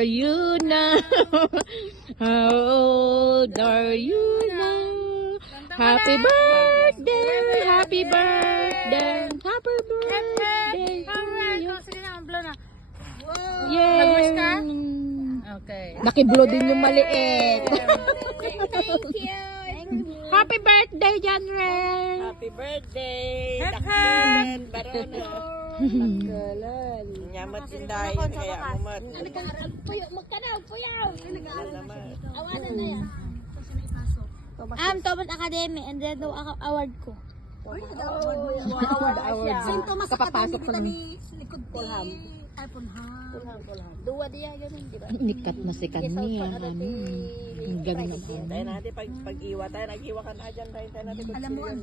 are you now? How old are you now? Happy birthday, happy birthday, happy birthday to you. Sige na, blow na. Yay! Nag-wish ka? Okay. Nakiblo din yung maliit. Thank you. Happy birthday, Janren! Happy birthday! Hep, Daklan, barona. Daklan. Nyamat inday, kaya umat. Puyo, magkanaw, puyaw. Naman. Awanan na yan. Thomas Academy and then no award ko. Saint Thomas Kapapasok pa lang. Dua dia yun, di ba? Nikat na si Kanya. Ang ganda naman. Tayo natin, pag-iwa tayo, nag-iwa ka na dyan. Tayo natin. Alam mo,